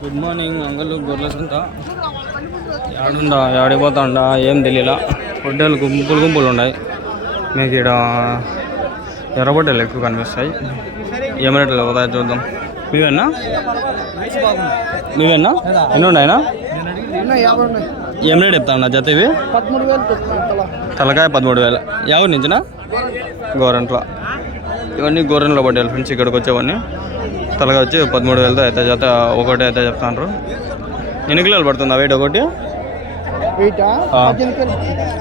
Good morning అంగళ్ళు గొర్రెల సంత ఆడుండా ఆడిపోతాండా ఏం తెలియలా పొట్టేలు గుంపులు ఉన్నాయి మీకు ఇక్కడ ఎర్రబొట్టెలు ఎక్కువ కనిపిస్తాయి ఏం రేట్లు పోతాయి చూద్దాం మీవేనా ఎన్ని ఉన్నాయనా ఏం రేట్ చెప్తాను జత ఇవి తలకాయ 13,000 ఎవరి నుంచినా గోరంట్ల ఇవన్నీ గోరెంట్ల పడ్డాయి ఫ్రెండ్స్ ఇక్కడికి వచ్చేవన్నీ తలగా వచ్చి 13,000తో అయితే జత ఒకటి అయితే చెప్తాండ్రు ఎన్ని కిలోలు పడుతుంది వెయిట్ ఒకటి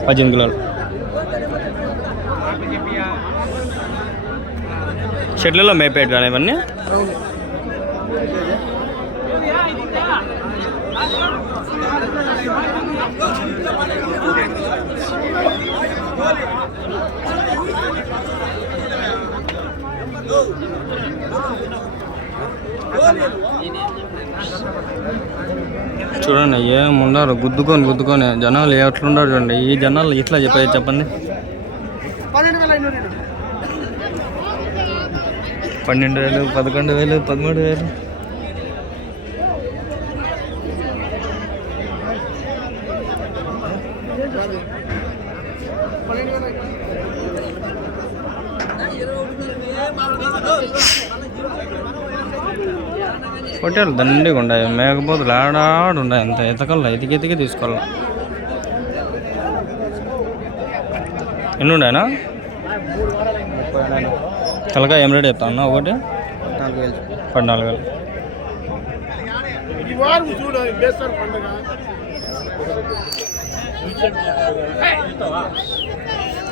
18 కిలోలు షెడ్లలో మేపేట్ కానీ ఇవన్నీ చూడండి ఏముండారు గుద్దుకొని జనాలు ఎట్లుండారు చూడండి ఈ జనాలు ఇట్లా చెప్పండి 12,000 11,000 13,000 పొట్టేలు దండిగా ఉన్నాయి మేకపోతులు ఆడాడు ఉన్నాయి అంత ఎతకల్లా ఎతికి తీసుకోవాలి ఎన్ని ఉన్నాయనా తలకాయ ఏం రేట్ చెప్తా అన్నా ఒకటి 14,000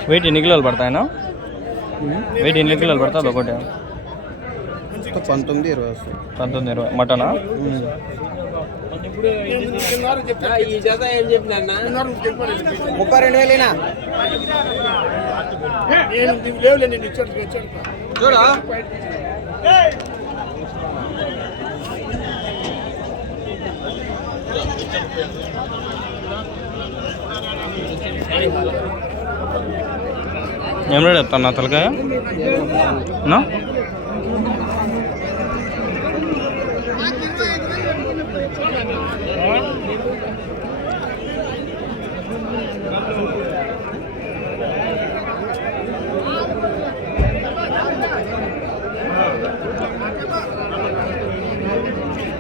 వెయిట్ ఎన్ని కిలోలు పడతాయనా వెయిట్ ఎన్ని కిలోలు పడుతుంది ఒకటి 19-20 మటనా ఏం రేట్ చెప్తాను తలకాయ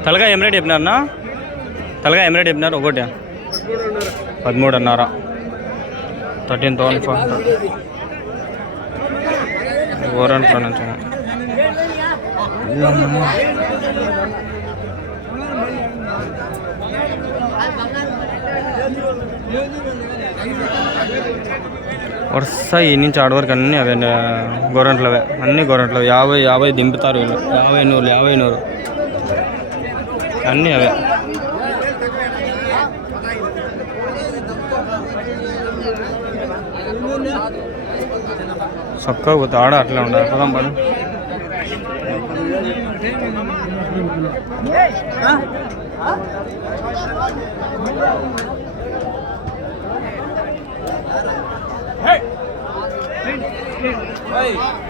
తలగా ఏం రేట్ చెప్పినారన్నా తలగా ఏం రేట్ చెప్పినారు ఒకటి 13,500 13,400 గోరంట్లో నుంచి వరుస ఈ నుంచి ఆడవరకు అన్నీ అవే గోరంట్లవే అన్నీ గోరంట్లవే 50 దింపుతారు వీళ్ళు 50 అన్నీ అవే చక్కగా పోతే ఆడ అట్లా ఉండాలి పదం పని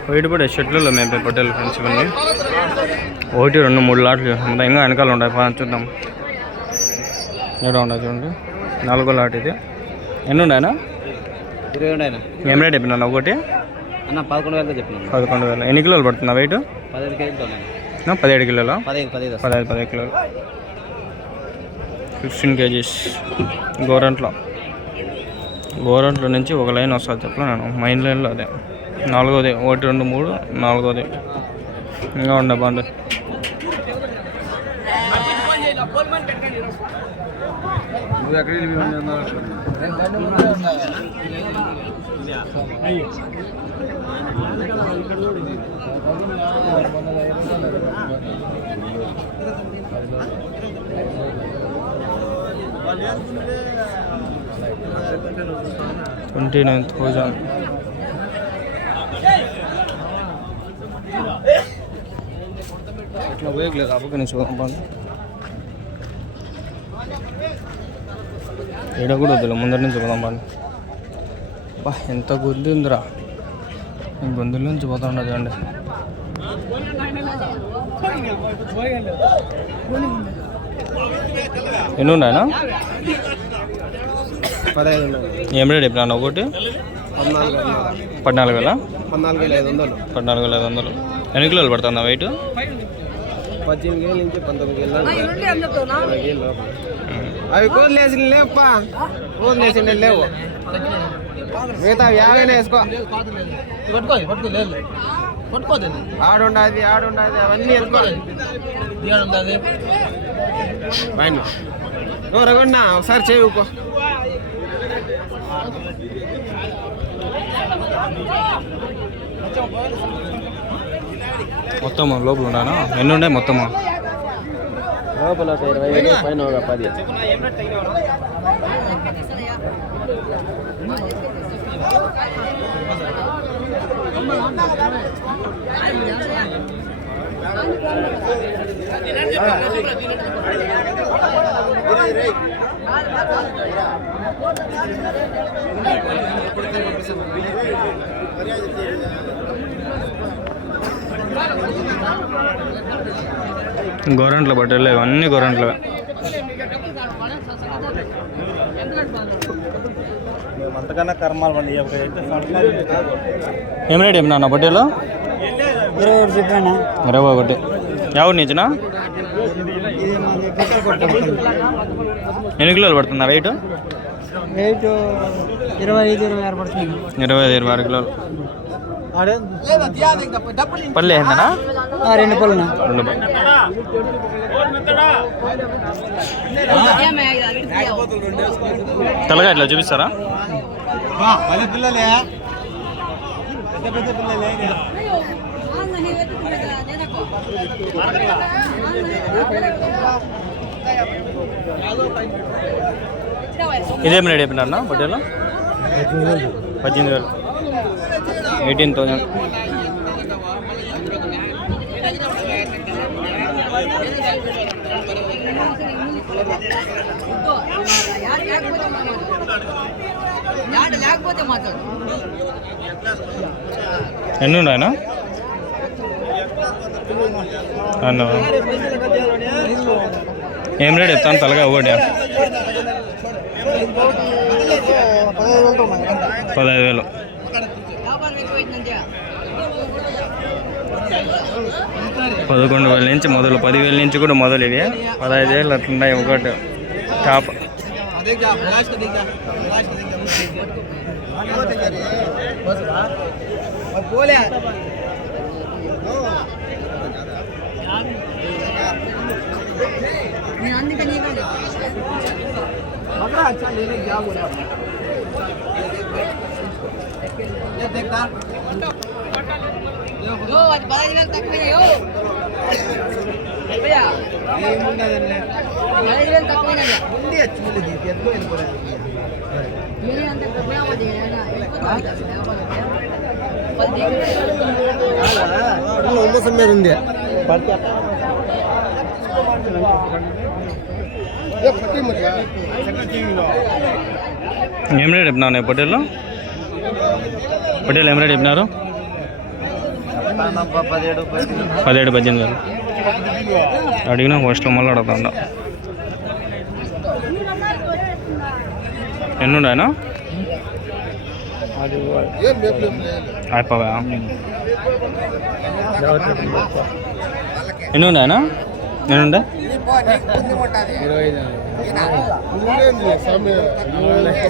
వైట్ పడే షెట్లలో మేము పొట్టేలు ఫ్రెండ్స్ ఇవన్నీ 1 2 3 లాట్లు అంతా ఇంకా వెనకాల ఉంటాయి చూద్దాం ఏడా ఉన్నాయి చూడండి 4వ లాట్ ఇది ఎన్ని ఉన్నాయనా 20 ఏం రేట్ చెప్పినా ఒకటి 11,000 చెప్పిన 11,000 ఎన్ని కిలోలు పడుతుందా వెయిట్ 17 కిలోలా 15 కిలోలు 15 కేజీస్ గోరంట్లో నుంచి ఒక లైన్ వస్తుంది చెప్పలే నేను మైన్ లైన్లో అదే 4వది 1 2 3 4వది ఇంకా ఉండే బాగుంది $29,000 ఇట్లా వేయలేదు అప్పటి నుంచి ఈడ కూడా వద్దులే ముందరి నుంచి పోదాం బాగా బా ఎంత గుద్దిందిరా గొంతుల నుంచి పోతా ఉండదు చూడండి ఎన్ని ఉన్నాయన్నా? 15 ఏం రేట్ చెప్పినా ఒకటి? 14,000. 14,500. 14,500. ఎన్ని కిలోలు పడుతుందా వెయిట్? 18,000 నుంచి 19,000. అవి కోళ్ళు వేసిన లేవుప్పా, కోళ్ళు వేసిన లేవు. మిగతా 50 వేసుకో. ఆడుండది అవన్నీ వేసుకో. రఘున్నా ఒకసారి చేయుకో. మొత్తం లోపల ఉన్నానా? ఎన్ని ఉన్నాయి మొత్తము? లోపల 25 పైన 10. గోరంట్ల బట్టలు ఇవన్నీ గోరంట్ల. అంతకన్నా కర్మాలు పండి. ఏం రేట్ ఏమన్నా బట్టలు? 21 చెప్పాను. 21. ఎవరి నుంచినా? ఎన్ని కిలోలు పడుతుందా వెయిట్? 25-26 పడుతుంది. 25-26 కిలోలు. పళ్ళు ఏంటన్నా? 2 పళ్ళు. 2 పళ్ళు. తెల్లగా ఇట్లా చూపిస్తారా? పిల్లలే పెద్ద పిల్లలే. ఇదేం రేట్ చెప్పినారన్నా బట్టలు? 18,000. 18,000. ఎన్ని ఉన్నాయన్నా? అన్న ఏం రేట్ చెప్తాను తలగా ఒకటి? 15,000. 11,000 నుంచి మొదలు, 10,000 నుంచి కూడా మొదలు. ఇవి 15,000 అట్లున్నాయి ఒకటి టాప్. ఉంది. ఏం రేట్ చెప్పినా పటేల్లో? పటేల్ ఏం రేట్ చెప్పినారు? 17,000-18,000 అడిగినా ఫస్ట్లో మళ్ళీ అడుగుతుండ. ఎన్ని ఉన్నాయనా? అయిపోయా? ఎన్ని ఉన్నాయనా? ఎన్ని ఉండే?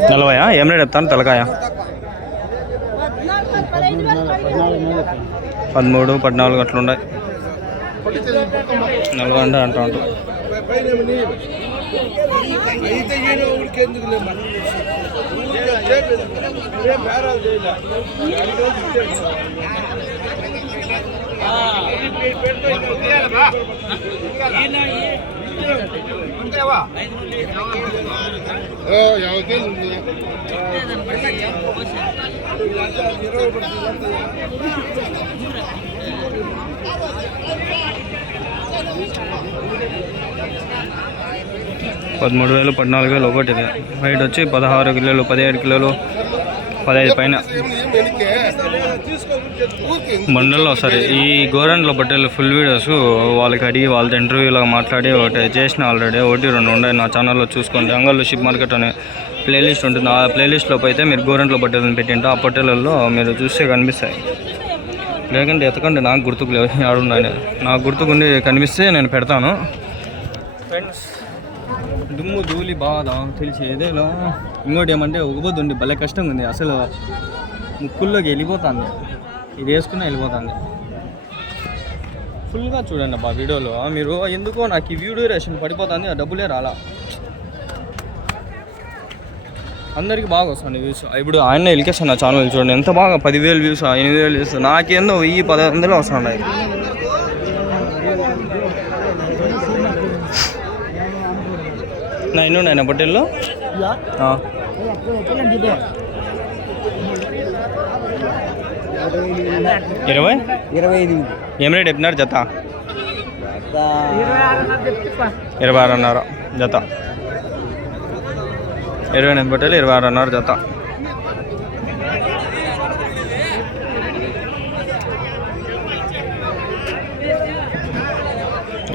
40. ఏం రేట్ చెప్తాను తలకాయ? 13-14 అట్లుండే. 40 అంటే అంటూ ఉంటాం. $13,000 14,000 ఒకటి. హైట్ వచ్చి 16 కిలోలు 17 కిలోలు 15 పైన మండల్లో సరే. ఈ గోరెంట్ల బట్టలు ఫుల్ వీడియోస్ వాళ్ళకి అడిగి వాళ్ళతో ఇంటర్వ్యూలో మాట్లాడి ఒకటి చేసిన ఆల్రెడీ, 1-2 ఉన్నాయి నా ఛానల్లో చూసుకోండి. అంగళ్ళు షిప్ మార్కెట్ అనే ప్లేలిస్ట్ ఉంటుంది. ఆ ప్లేలిస్ట్లోకి అయితే మీరు గోరెంట్ల బట్టలను పెట్టింటే ఆ బట్టలలో మీరు చూస్తే కనిపిస్తాయి. లేకంటే ఎతకండి, నాకు గుర్తుకు లేవు ఆడున్నాయి. నాకు గుర్తుకుండి కనిపిస్తే నేను పెడతాను. ఫ్రెండ్స్, దుమ్ము ధూళి బాధ తెలిసి ఏదేలా. ఇంకోటి ఏమంటే ఉగబోద్దు ఉండి భలే కష్టంగా ఉంది. అసలు ముక్కుల్లోకి వెళ్ళిపోతుంది, ఇది వేసుకున్నా వెళ్ళిపోతుంది. ఫుల్గా చూడండి అబ్బా వీడియోలో. మీరు ఎందుకో నాకు ఈ వీడియో రేషన్ పడిపోతుంది, ఆ డబ్బులే రాలా. అందరికీ బాగా వస్తుంది వ్యూస్. ఇప్పుడు ఆయన ఎలికేషన్ నా ఛానల్ చూడండి ఎంత బాగా 10,000 వ్యూస్, 8,000 వ్యూస్. నాకేందో 1000-1500 వస్తున్నాయి. నా ఎన్ని ఉన్నాయి నా బట్టల్లో? 25 ఏం రేట్ చెప్పినారు జత? 26.5 జత. 28 బట్టలు 26.5 జత.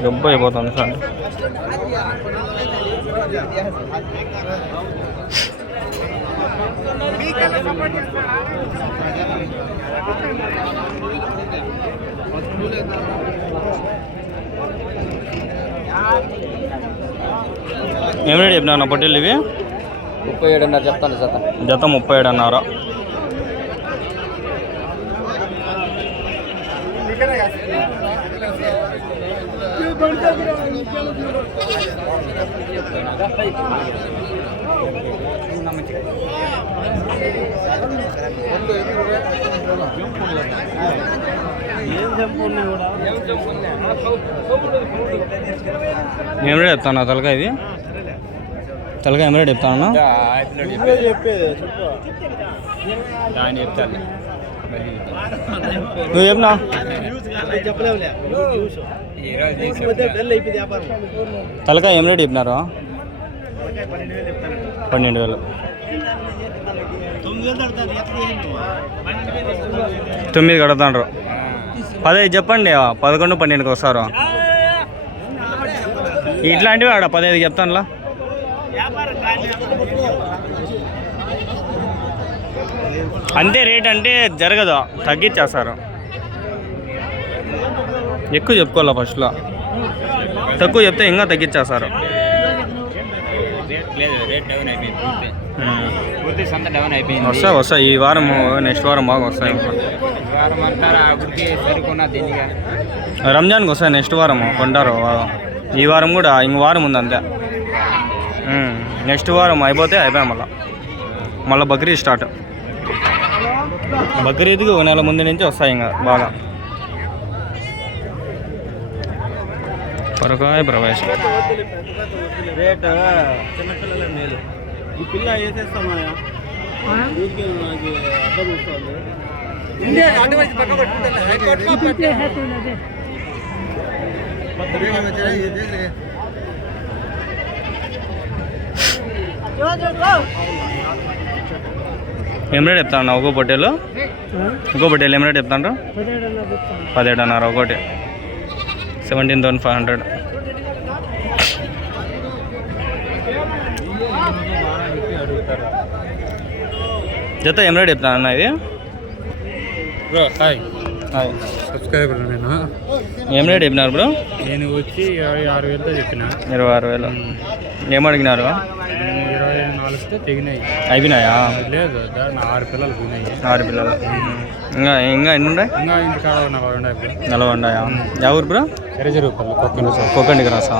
గొప్ప అయిపోతుంది సార్. ఏం రేట్ చెప్పినా నా పొట్టేళ్ళు ఇవి? 37.5 చెప్తాను జత. జత 37.5. ఏం రేట్ చెప్తాను తలకాయ ఇది? తలకాయ ఏం రేట్ చెప్తాను? నువ్వు చెప్పనా? తలకాయ ఏం రేట్ చెప్పినారు? 12,000. 9 కడతాండ్రు. 15 చెప్పండి, 11-12కి వస్తారు. ఇట్లాంటివి ఆడ 15 చెప్తానులా. అంతే రేట్ అంటే జరగదు, తగ్గించేస్తారు. ఎక్కువ చెప్పుకోవాలా ఫస్ట్లో, తక్కువ చెప్తే ఇంకా తగ్గించేస్తారు. వస్తాయి ఈ వారం, నెక్స్ట్ వారం బాగా వస్తాయి. రంజాన్కి వస్తాయి నెక్స్ట్ వారం కొంటారు. ఈ వారం కూడా ఇంక వారం ఉంది అంతే. నెక్స్ట్ వారం అయిపోయాయి మళ్ళీ బక్రీద్ స్టార్ట్. బక్రీద్కి 1 నెల ముందు నుంచి వస్తాయి ఇంకా బాగా. పరకాయ ప్రవేశం రేట్ చిన్నపిల్లల మేలు. ఈ పిల్ల వేసేస్తామా? ఏం రేట్ చెప్తాను ఒక్కో పొట్టేలు? ఏం రేట్ చెప్తాను? 17.5 ఒకటి. 17,500. జత ఏం రేట్ చెప్తాను అన్న ఇది? సబ్స్క్రైబర్ నేను. ఏం రేట్ చెప్పినారు బ్రో? నేను వచ్చి 26,000తో చెప్పిన. 26,000. ఏం అడిగినారు? 24తో తెగినాయి. అయిపోయినాయా? లేదు, 6 పిల్లలు పోయినాయి. 6 పిల్లలు. ఇంకా ఎన్ని ఉన్నాయి? ఇంకా ఇంటికాడ 40 ఉన్నాయి. 40 ఉన్నాయా? ఎవరు బ్రో? ఎరజరూపల్లి కొక్కండికి రాసా.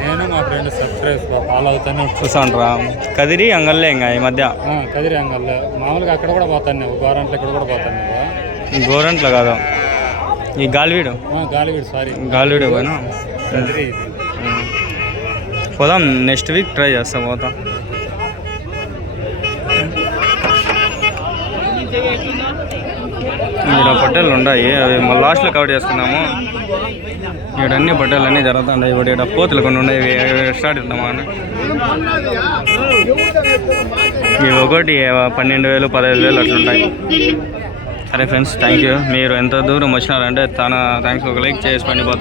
నేను మా ఫ్రెండ్ సబ్స్క్రైబ్ ఫాలో అవుతాను చూసాంట్రా. కదిరి అంగల్లే ఇంకా ఈ మధ్య. కదిరి అంగల్లే మామూలుగా అక్కడ కూడా పోతాను నువ్వు. గోరంట్లో ఇక్కడ కూడా పోతాను నువ్వు. గోరంట్లో కాదు, ఈ గాలివీడు. సారీ గాలివీడు పోయినా. కదిరి పోదాం నెక్స్ట్ వీక్ ట్రై చేస్తాం. పోతాం. ఇక్కడ పొట్టేళ్ళు ఉన్నాయి, అవి మళ్ళీ లాస్ట్లో కవర్ చేసుకున్నాము. ఇక్కడ అన్ని పొట్టేళ్ళు అన్నీ జరుగుతున్నాయి. ఇప్పుడు ఇక్కడ పోతులు కొన్ని ఉన్నాయి, స్టార్ట్ ఇద్దామా అని. ఇవి ఒకటి 12,000 15,000 అట్లుంటాయి. సరే ఫ్రెండ్స్, థ్యాంక్ యూ. మీరు ఎంత దూరం వచ్చినారంటే చాలా థ్యాంక్స్. ఒక లైక్ చేసి పండిపోతాం.